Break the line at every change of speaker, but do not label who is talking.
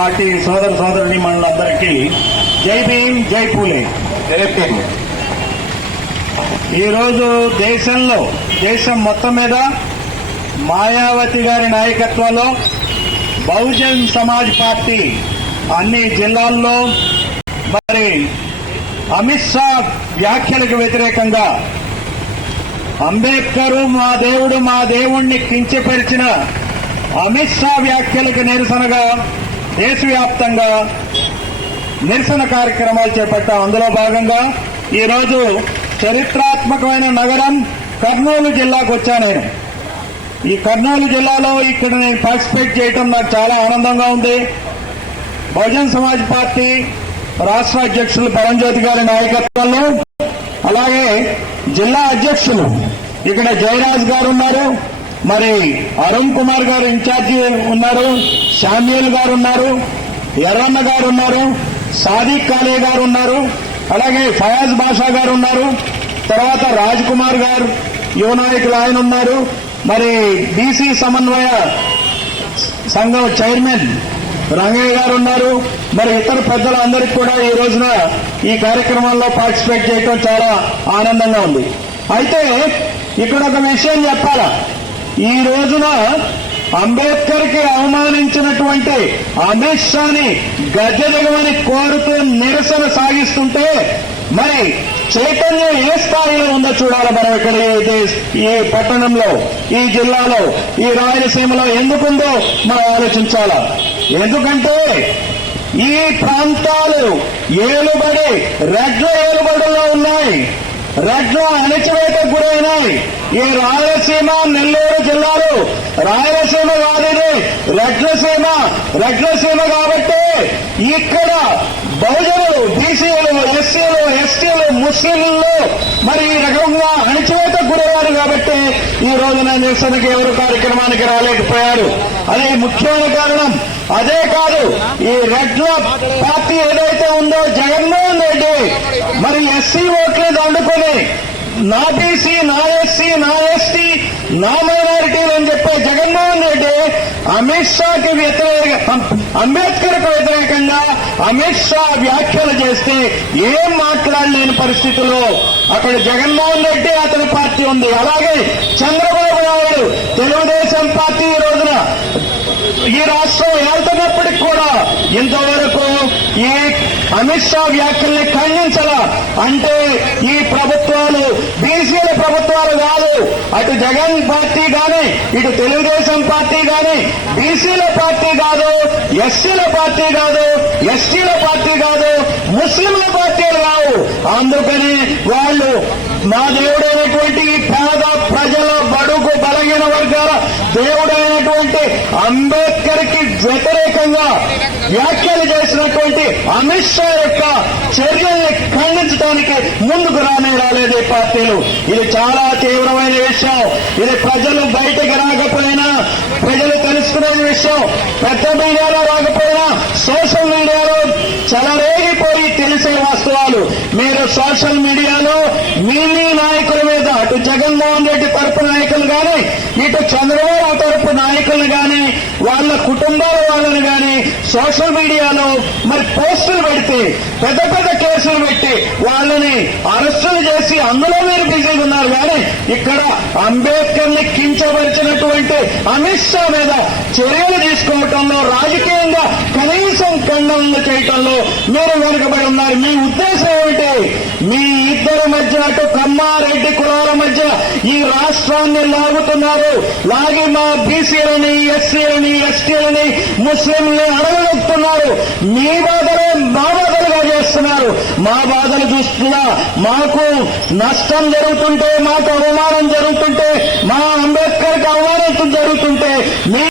Party సోదర సోదరుని మనందరికీ జై భీమ్ జై పూలే. ఈరోజు దేశంలో దేశం మొత్తం మీద మాయావతి గారి నాయకత్వంలో బహుజన్ సమాజ్ పార్టీ అన్ని జిల్లాల్లో మరి అమిత్ షా వ్యాఖ్యలకు వ్యతిరేకంగా అంబేద్కర్ మా దేవుడు మా దేవుణ్ణి కించపరిచిన అమిత్ షా వ్యాఖ్యలకు నిరసనగా దేశవ్యాప్తంగా నిరసన కార్యక్రమాలు చేపట్టాం. అందులో భాగంగా ఈరోజు చరిత్రాత్మకమైన నగరం కర్నూలు జిల్లాకు వచ్చాను నేను. ఈ కర్నూలు జిల్లాలో ఇక్కడ నేను పార్టిసిపేట్ చేయడం నాకు చాలా ఆనందంగా ఉంది. బహుజన్ సమాజ్ పార్టీ రాష్ట్ర అధ్యక్షులు పరంజ్యోతి గారి నాయకత్వంలో అలాగే జిల్లా అధ్యక్షులు ఇక్కడ జయరాజ్ గారు ఉన్నారు. మరి అరుణ్ కుమార్ గారు ఇన్ఛార్జి ఉన్నారు శామ్యూల్ గారు ఉన్నారు ఎర్రన్న గారు ఉన్నారు సాదిక్ కాలే గారు ఉన్నారు అలాగే ఫయాజ్ బాషా గారు ఉన్నారు తర్వాత రాజ్ కుమార్ గారు యువ నాయకులు ఆయన ఉన్నారు. మరి బీసీ సమన్వయ సంఘం చైర్మన్ రంగయ్య గారు ఉన్నారు. మరి ఇతర పెద్దలందరికీ కూడా ఈ రోజున ఈ కార్యక్రమంలో పార్టిసిపేట్ చేయడం చాలా ఆనందంగా ఉంది. అయితే ఇక్కడ ఒక విషయం చెప్పాలా? ఈ రోజున అంబేద్కర్కి అవమానించినటువంటి అమిత్ షాని గద్దె దిగమని కోరుతూ నిరసన సాగిస్తుంటే మరి చైతన్యం ఏ స్థాయిలో ఉందో చూడాలి మనం ఇక్కడ ఈ పట్టణంలో ఈ జిల్లాలో ఈ రాయలసీమలో ఎందుకుందో మనం ఆలోచించాలా? ఎందుకంటే ఈ ప్రాంతాలు ఏలుబడి రెడ్ల ఏలుబడుల్లో ఉన్నాయి. రెడ్ల అణచివేతకు గురైనాయి. ఈ రాయలసీమ నెల్లూరు జిల్లాలు రాయలసీమ కాదిది రెడ్లసీమ రెడ్లసీమ కాబట్టి ఇక్కడ బహుజనులు బీసీలు ఎస్సీలు ఎస్టీలు ముస్లింలు మరి ఈ రకంగా అణచివేత గురయ్యారు కాబట్టి ఈ రోజున నిరసనకి ఎవరు కార్యక్రమానికి రాలేకపోయారు. అదే ముఖ్యమైన కారణం. అదే కాదు ఈ రెడ్ల పార్టీ ఏదైతే ఉందో జగన్మోహన్ రెడ్డి మరి ఎస్సీ ఓట్లు దండుకొని నా బీసీ నా ఎస్సీ నా ఎస్టీ నా మైనారిటీలు అని చెప్పే జగన్మోహన్ రెడ్డి అమిత్ షాకి వ్యతిరేక అంబేద్కర్కు వ్యతిరేకంగా అమిత్ షా వ్యాఖ్యలు చేస్తే ఏం మాట్లాడలేని పరిస్థితుల్లో అక్కడ జగన్మోహన్ రెడ్డి అతని పార్టీ ఉంది. అలాగే చంద్రబాబు నాయుడు తెలుగుదేశం పార్టీ ఈ రోజున ఈ రాష్ట్రం వెళ్తున్నప్పటికి కూడా ఇంతవరకు ఈ అమిత్ షా వ్యాఖ్యల్ని ఖండించాల. అంటే ఈ ప్రభుత్వాలు బీసీల ప్రభుత్వాలు కాదు. అటు జగన్ పార్టీ కానీ ఇటు తెలుగుదేశం పార్టీ కానీ బీసీల పార్టీ కాదు ఎస్సీల పార్టీ కాదు ఎస్టీల పార్టీ కాదు ముస్లింల పార్టీలు కావు. అందుకని వాళ్ళు మా దేవుడైనటువంటి పేద ప్రజల బడుగు బలహీన వర్గాల దేవుడైనటువంటి అంబేద్కర్కి వ్యతిరేకంగా వ్యాఖ్యలు చేసినటువంటి అమిత్ షా యొక్క చర్యల్ని ఖండించడానికి ముందుకు రానే రాలేదు ఈ పార్టీలు. ఇది చాలా తీవ్రమైన విషయం. ఇది ప్రజలు బయటకు రాకపోయినా ప్రజలు తెలుసుకునే విషయం. పెద్ద మీడియాలో రాకపోయినా సోషల్ మీడియాలో చెలరేగిపోయి తెలిసే వాస్తవాలు. మీరు సోషల్ మీడియాలో మీ నాయకుల మీద అటు జగన్మోహన్ రెడ్డి తరపు నాయకులు కానీ ఇటు చంద్రబాబు తరపు నాయకులు గాని వాళ్ళ కుటుంబాల వాళ్ళని కానీ సోషల్ మీడియాలో మరి పోస్టులు పెడితే పెద్ద పెద్ద కేసులు పెట్టి వాళ్ళని అరెస్టులు చేసి అందులో మీరు బిజీగా ఉన్నారు. కానీ ఇక్కడ అంబేద్కర్ని కించబరిచినటువంటి అమిత్ షా మీద చర్యలు తీసుకోవటంలో రాజకీయంగా కనీసం ఖండనలు చేయటంలో మీరు వెనుకబడి ఉన్నారు. మీ ఉద్దేశం ఏమిటి? మీ ఇద్దరి మధ్య అటు కమ్మారెడ్డి కులాల మధ్య ఈ రాష్ట్రాన్ని లాగుతున్నారు. లాగి మా బీసీలని ఎస్సీలని ఎస్టీలని ముస్లింలని అడగలుగుతున్నారు మీ బాధలే మా బాధలుగా చేస్తున్నారు. మా బాధలు చూస్తున్నా మాకు నష్టం జరుగుతుంటే మాకు అవమానం జరుగుతుంటే మా అంబేద్కర్కి అవమానం జరుగుతుంటే మీ